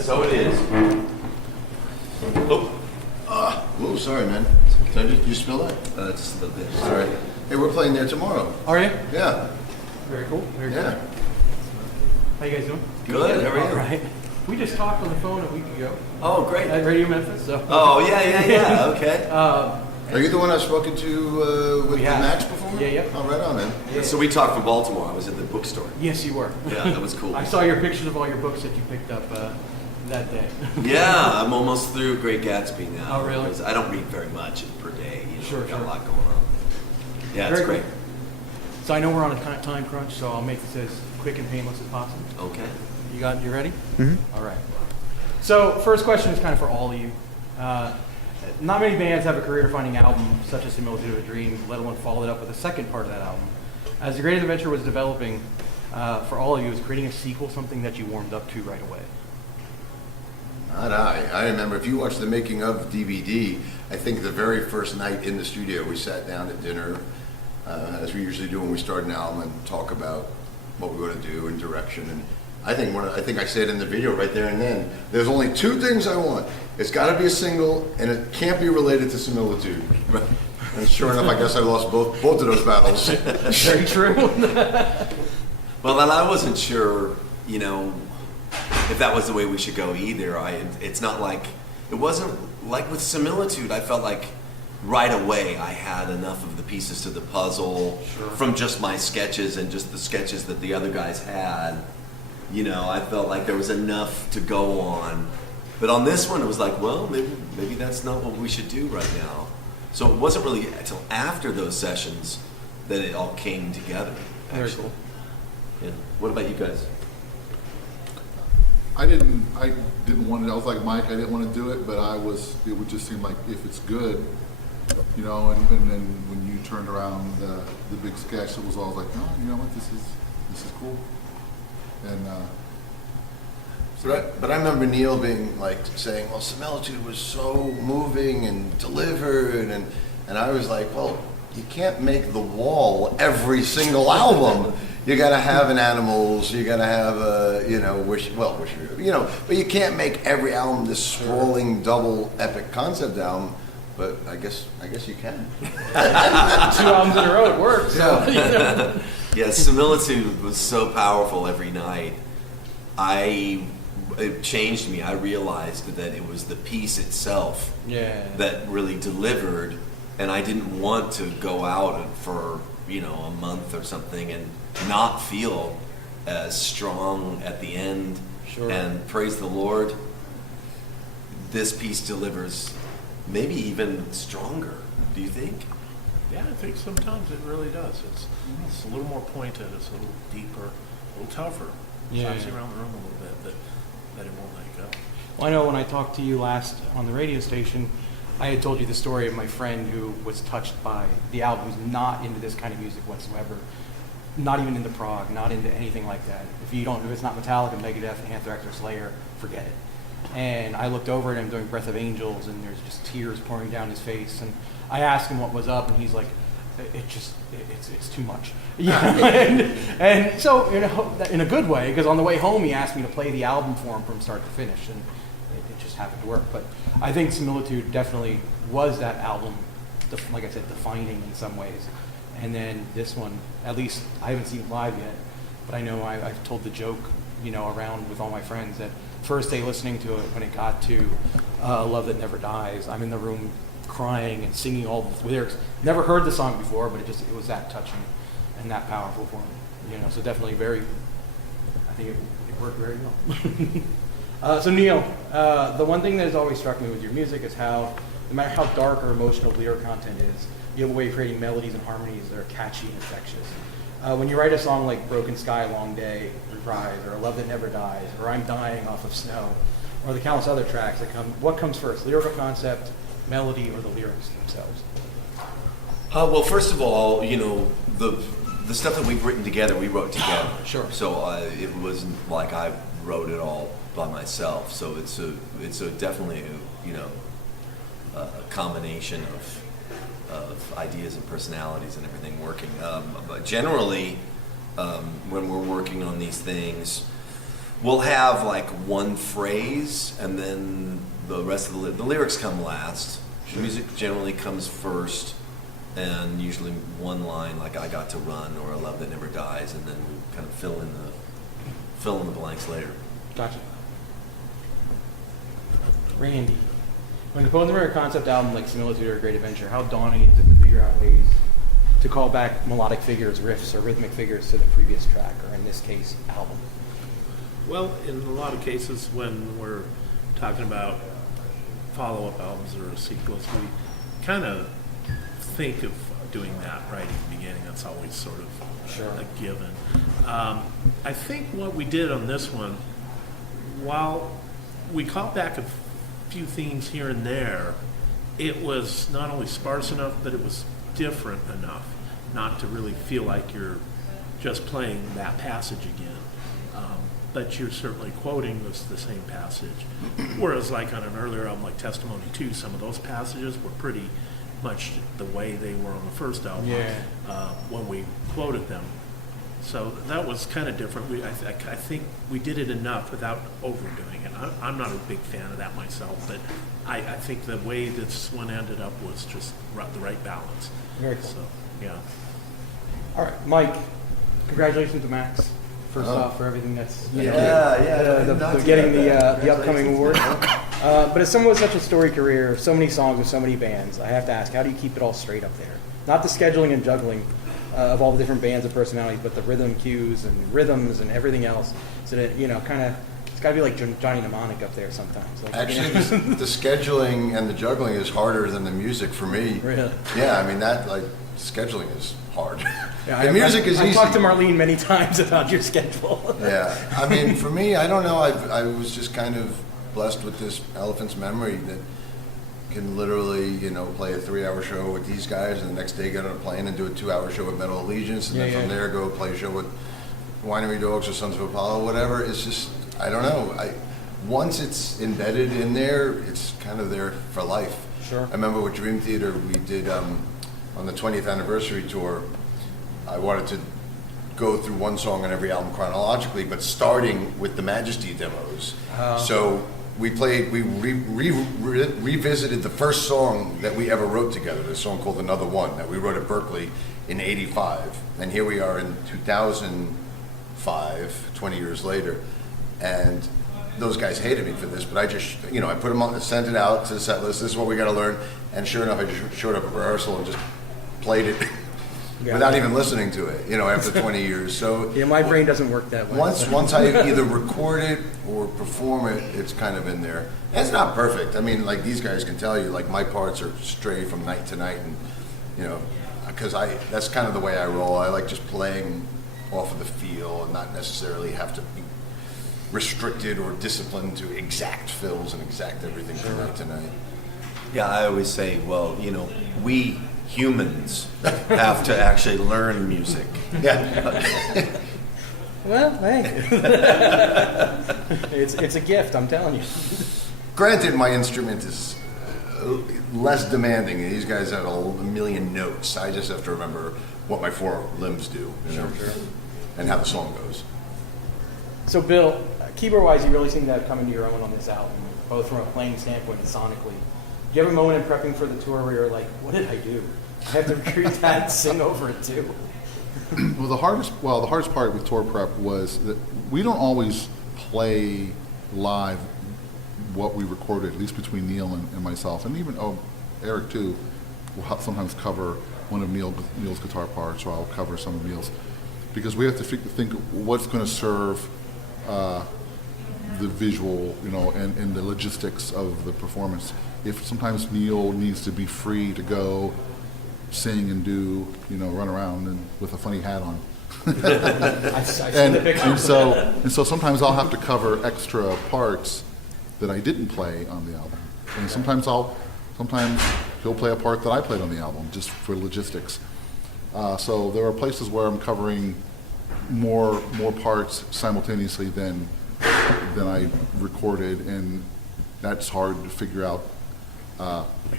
So it is. Oh. Whoa, sorry, man. Did you spill that? Just a little bit. Sorry. Hey, we're playing there tomorrow. Are you? Yeah. Very cool. Very Yeah. cool. How you guys doing? Good. How are you? All right. We just talked on the phone a week ago Oh, great. at Radio Memphis. So. Oh, yeah. Okay. Are you the one I've spoken to with We the have. Max before? Yeah. Oh, right on, man. Yeah. So we talked from Baltimore. I was at the bookstore. Yes, you were. Yeah, that was cool. I saw your pictures of all your books that you picked up that day. Yeah, I'm almost through Great Gatsby now. Oh, really? I don't read very much per day. Sure, Got sure. a lot going on. Yeah, it's Very great. cool. So I know we're on a kind of time crunch, so I'll make this as quick and painless as possible. Okay. You ready? Mm-hmm. All right. So first question is kind of for all of you. Not many bands have a career defining album such as Similitude of a Dream, let alone follow it up with a second part of that album. As The Greatest Adventure was developing, for all of you, was creating a sequel something that you warmed up to right away? Not I. I remember if you watch the making of DVD, I think the very first night in the studio, we sat down at dinner, as we usually do when we start an album, and talk about what we're going to do and direction. And I think I said in the video right there and then, there's only two things I want. It's got to be a single, and it can't be related to Similitude. And sure enough, I guess I lost both of those battles. Very true. Well, and I wasn't sure, if that was the way we should go either. It's not like, it wasn't like with Similitude. I felt like right away I had enough of the pieces to the puzzle from just my sketches and just the sketches that the other guys had. I felt like there was enough to go on. But on this one, it was like, well, maybe that's not what we should do right now. So it wasn't really until after those sessions that it all came together. Very Actually. cool. Yeah. What about you guys? I didn't want it. I was like Mike. I didn't want to do it, but it would just seem like if it's good, and then when you turned around the big sketch, it was all like, oh, you know what, this is cool. And But I remember Neal being saying, well, Similitude was so moving and delivered, and I was like, well, you can't make The Wall every single album. You got to have an Animals, you got to have but you can't make every album this sprawling double epic concept album. But I guess you can. 2 albums in a row, it works. So, Yeah, Similitude was so powerful every night. It changed me. I realized that it was the piece itself that really delivered, and I didn't want to go out for a month or something and not feel as strong at the end. Sure. And praise the Lord, this piece delivers maybe even stronger. Do you think? Yeah, I think sometimes it really does. It's a little more pointed, it's a little deeper, a little tougher. Shines you around the room a little bit, that it won't let you go. Well, I know when I talked to you last on the radio station, I had told you the story of my friend who was touched by the album, who's not into this kind of music whatsoever, not even into prog, not into anything like that. If it's not Metallica, Megadeth, Anthrax, or Slayer, forget it. And I looked over at him doing Breath of Angels, and there's just tears pouring down his face. And I asked him what was up, and he's like, it's too much. and so, in a good way, because on the way home he asked me to play the album for him from start to finish, and it just happened to work. But I think Similitude definitely was that album, like I said, defining in some ways. And then this one, at least I haven't seen it live yet, but I know I've told the joke, around with all my friends that first day listening to it, when it got to Love That Never Dies, I'm in the room crying and singing all the lyrics. Never heard the song before, but it was that touching and that powerful for me. So definitely I think it worked very well. So Neal, the one thing that has always struck me with your music is how, no matter how dark or emotional lyric content is, you have a way of creating melodies and harmonies that are catchy and infectious. When you write a song like Broken Sky, Long Day, Reprise, or Love That Never Dies, or I'm Dying off of Snow, or the countless other tracks that come, what comes first, lyrical concept, melody, or the lyrics themselves? Well, first of all, the stuff that we've written together, we wrote together. Sure. So it wasn't like I wrote it all by myself. So it's definitely a combination of ideas and personalities and everything working. But generally, when we're working on these things, we'll have like one phrase, and then the rest of the lyrics come last. The music generally comes first, and usually one line like "I got to run" or "A love that never dies," and then we kind of fill in the blanks later. Gotcha. Randy, when composing for a concept album like Similitude or Great Adventure, how daunting is it to figure out ways to call back melodic figures, riffs, or rhythmic figures to the previous track, or in this case, album? Well, in a lot of cases, when we're talking about follow-up albums or sequels, we kind of think of doing that right at the beginning. That's always sort of a given. I think what we did on this one, while we caught back a few themes here and there, it was not only sparse enough, but it was different enough not to really feel like you're just playing that passage again. But you're certainly quoting the same passage. Whereas like on an earlier album like Testimony 2, some of those passages were pretty much the way they were on the first album when we quoted them. So that was kind of different. I think we did it enough without overdoing it. I'm not a big fan of that myself, but I think the way this one ended up was just the right balance. Very cool. So, yeah. All right, Mike, congratulations to Max. First off, for everything that's getting the upcoming award. But as someone with such a storied career, so many songs with so many bands, I have to ask, how do you keep it all straight up there? Not the scheduling and juggling of all the different bands and personalities, but the rhythm cues and rhythms and everything else. So that kind of, it's got to be like Johnny Mnemonic up there sometimes. Like, actually, the scheduling and the juggling is harder than the music for me. Really? Yeah, I mean scheduling is hard. Yeah, the music is easy. I've talked to Marlene many times about your schedule. Yeah, I mean, for me, I don't know. I was just kind of blessed with this elephant's memory that can literally, play a 3-hour show with these guys, and the next day get on a plane and do a 2-hour show with Metal Allegiance, and then from there go play a show with Winery Dogs or Sons of Apollo, whatever. It's just, I don't know. Once it's embedded in there, it's kind of there for life. Sure. I remember with Dream Theater, we did on the 20th anniversary tour. I wanted to go through one song on every album chronologically, but starting with the Majesty demos. So we revisited the first song that we ever wrote together, the song called Another One that we wrote at Berkeley in '85. And here we are in 2005, 20 years later. And those guys hated me for this, but I just, I put them on, sent it out to the set list. This is what we got to learn. And sure enough, I just showed up at rehearsal and just played it without even listening to it, after 20 years. So yeah, my brain doesn't work that way. Once I either record it or perform it, it's kind of in there. And it's not perfect. I mean, like these guys can tell you, like my parts are stray from night to night, and because that's kind of the way I roll. I like just playing off of the feel and not necessarily have to be restricted or disciplined to exact fills and exact everything from night to night. Yeah, I always say, well, we humans have to actually learn music. Yeah. Well, hey, it's a gift, I'm telling you. Granted, my instrument is less demanding. These guys have a million notes. I just have to remember what my 4 limbs do, and how the song goes. So, Bill, keyboard-wise, you really seem to have come into your own on this album, both from a playing standpoint and sonically. Do you have a moment in prepping for the tour where you're like, what did I do? I have to recruit that and sing over it too. Well, the hardest part with tour prep was that we don't always play live what we recorded, at least between Neal and myself, and even Eric too. Will sometimes cover one of Neal's guitar parts, or I'll cover some of Neal's, because we have to think what's going to serve the visual, and the logistics of the performance. If sometimes Neal needs to be free to go sing and do, run around and with a funny hat on. I've seen the picture. And so sometimes I'll have to cover extra parts that I didn't play on the album. And sometimes he'll play a part that I played on the album just for logistics. So there are places where I'm covering more parts simultaneously than I recorded, and that's hard to figure out.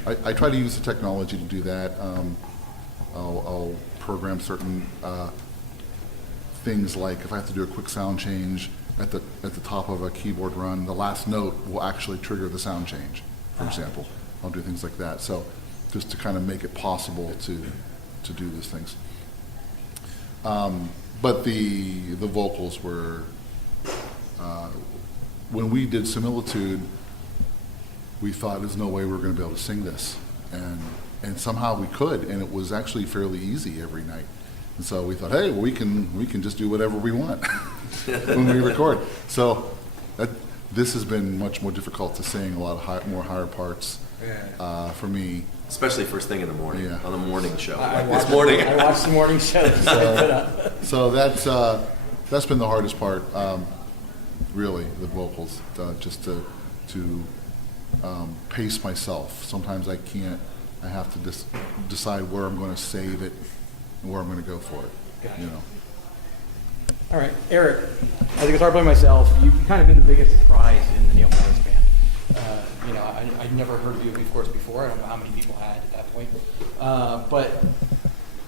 I try to use the technology to do that. I'll program certain things, like if I have to do a quick sound change, at the top of a keyboard run, the last note will actually trigger the sound change, for example. I'll do things like that. So just to kind of make it possible to do these things. But the vocals were, when we did Similitude, we thought there's no way we were going to be able to sing this. And somehow we could, and it was actually fairly easy every night. And so we thought, hey, well, we can just do whatever we want when we record. So this has been much more difficult to sing, a lot of more higher parts for me. Especially first thing in the morning, Yeah. on the morning show. I Like watched, this morning. I watched the morning show. So that's been the hardest part, really, the vocals, just to pace myself. Sometimes I can't. I have to decide where I'm going to save it and where I'm going to go for it. Gotcha. You know. All right, Eric, as a guitar player myself, you've kind of been the biggest surprise in the Neal Morse band. You know, I'd never heard of you, of course, before. I don't know how many people had at that point. But,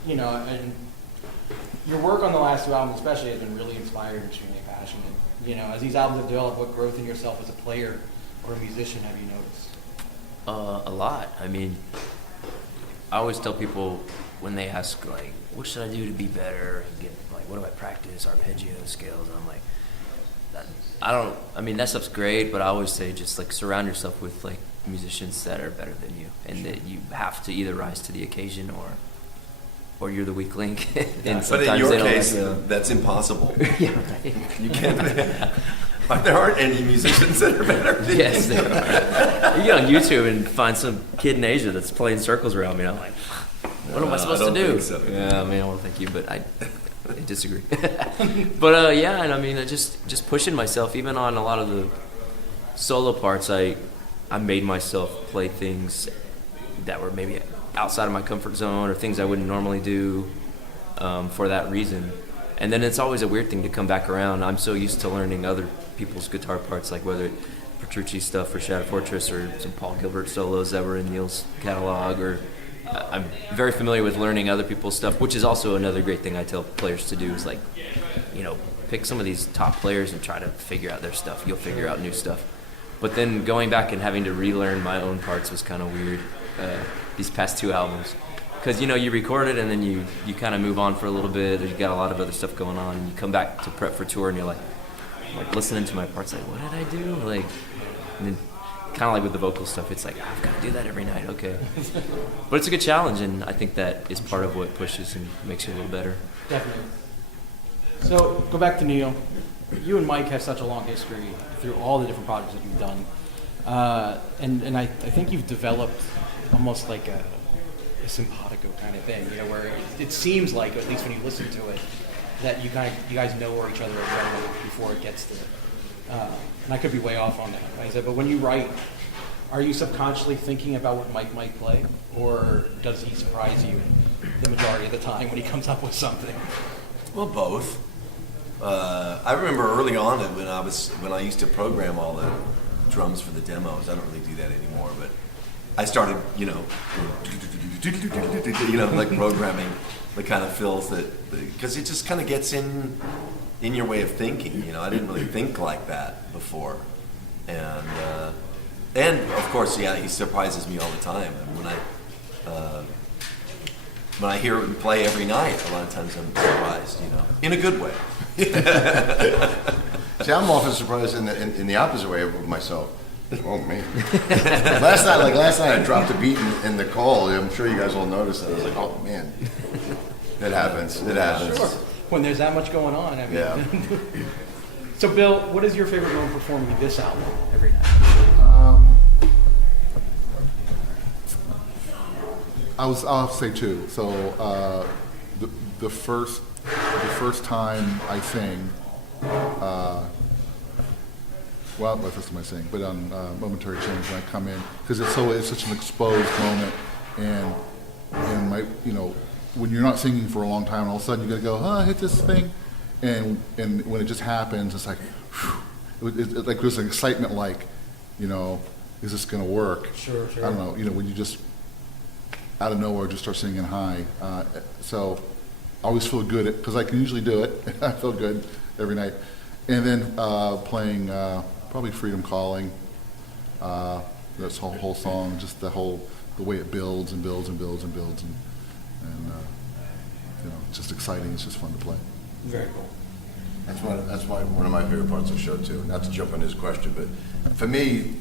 you know, and your work on the last two albums especially has been really inspired and extremely passionate. You know, as these albums have developed, what growth in yourself as a player or a musician have you noticed? A lot. I mean, I always tell people when they ask, like, what should I do to be better and get, like, what do I practice, arpeggio scales, and I'm like, I mean, that stuff's great, but I always say just, like, surround yourself with, like, musicians that are better than you, and that you have to either rise to the occasion or you're the weak link. And But in your they don't case, like the- that's impossible. yeah, right. You can't. There aren't any musicians that are better than Yes, you. they are. You get on YouTube and find some kid in Asia that's playing circles around me, and I'm like, what am I supposed I to don't do? think so. Yeah, I mean, I want to thank you, but I disagree. But yeah, and I mean, I just pushing myself, even on a lot of the solo parts, I made myself play things that were maybe outside of my comfort zone or things I wouldn't normally do for that reason. And then it's always a weird thing to come back around. I'm so used to learning other people's guitar parts, like whether Petrucci stuff for Shadow Fortress or some Paul Gilbert solos that were in Neal's catalog, or I'm very familiar with learning other people's stuff, which is also another great thing I tell players to do is, like, you know, pick some of these top players and try to figure out their stuff. You'll figure out new stuff. But then going back and having to relearn my own parts was kind of weird these past two albums. Because, you know, you record it and then you kind of move on for a little bit, or you got a lot of other stuff going on, and you come back to prep for tour and you're like listening to my parts, like, what did I do? Like, and then kind of like with the vocal stuff, it's like, I've got to do that every night, okay. But it's a good challenge, and I think that is part of what pushes and makes you a little better. Definitely. So, go back to Neal. You and Mike have such a long history through all the different projects that you've done. And I think you've developed almost like a simpatico kind of thing, you know, where it seems like, at least when you listen to it, that you guys know where each other are going before it gets there. And I could be way off on that, like I said, but when you write, are you subconsciously thinking about what Mike might play, or does he surprise you the majority of the time when he comes up with something? Well, both. I remember early on when I used to program all the drums for the demos. I don't really do that anymore, but I started, you know, like programming the kind of fills that, because it just kind of gets in your way of thinking. You know, I didn't really think like that before, and of course, yeah, he surprises me all the time. And when I hear him play every night, a lot of times I'm surprised, you know, in a good way. See, I'm often surprised in the opposite way of myself. Oh man! last night I dropped a beat in the call. I'm sure you guys all noticed that. I was like, oh man, it happens. It happens. Sure. When there's that much going on, I mean. Yeah. So, Bill, what is your favorite moment performing this album every night? I'll have to say two. So the first time I sing, well, not first time I sing, but on Momentary Change when I come in, because it's such an exposed moment, and my, you know, when you're not singing for a long time, and all of a sudden you gotta go, I hit this thing, and when it just happens, it's like, like there's an excitement, like, you know, is this gonna work? Sure. I don't know, you know, when you just out of nowhere just start singing high. So I always feel good because I can usually do it. I feel good every night. And then playing probably Freedom Calling. This whole song, just the way it builds and builds and builds and builds, and you know, it's just exciting. It's just fun to play. Very cool. That's one of my favorite parts of the show too. Not to jump on his question, but for me,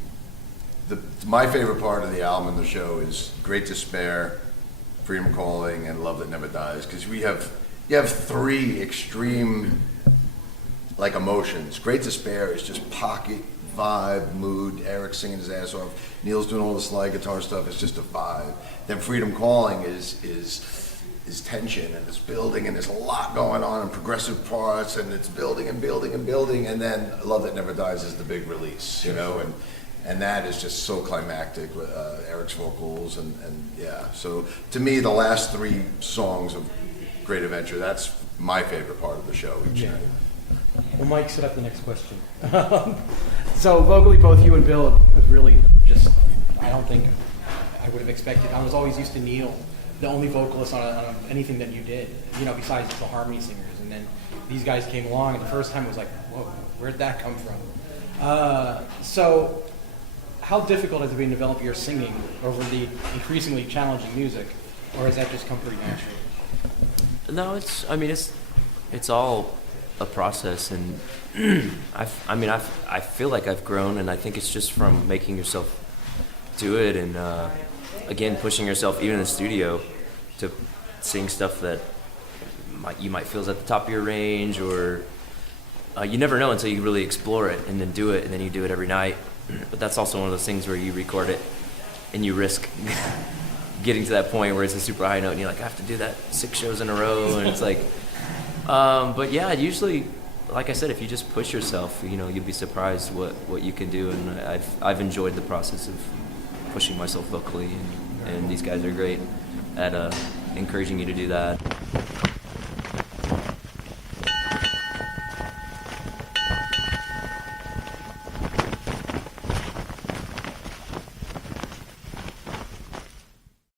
my favorite part of the album and the show is Great Despair, Freedom Calling, and Love That Never Dies. Because you have three extreme like emotions. Great Despair is just pocket vibe, mood. Eric's singing his ass off. Neal's doing all the slide guitar stuff. It's just a vibe. Then Freedom Calling is tension, and it's building, and there's a lot going on, and progressive parts, and it's building and building and building. And then Love That Never Dies is the big release, you know, and that is just so climactic with Eric's vocals, and yeah. So to me, the last three songs of Great Adventure, that's my favorite part of the show each Yeah. night. Well, Mike, set up the next question. So vocally, both you and Bill have really just, I don't think I would have expected. I was always used to Neal, the only vocalist on anything that you did, you know, besides the harmony singers. And then these guys came along, and the first time it was like, whoa, where'd that come from? So how difficult has it been to develop your singing over the increasingly challenging music, or has that just come pretty naturally? No, it's all a process, and I feel like I've grown, and I think it's just from making yourself do it, and again, pushing yourself even in the studio to sing stuff that you might feel is at the top of your range, or you never know until you really explore it and then do it, and then you do it every night. But that's also one of those things where you record it and you risk getting to that point where it's a super high note, and you're like, I have to do that 6 shows in a row, and it's like, but yeah, usually, like I said, if you just push yourself, you know, you'll be surprised what you can do, and I've enjoyed the process of pushing myself vocally, and these guys are great at encouraging you to do that.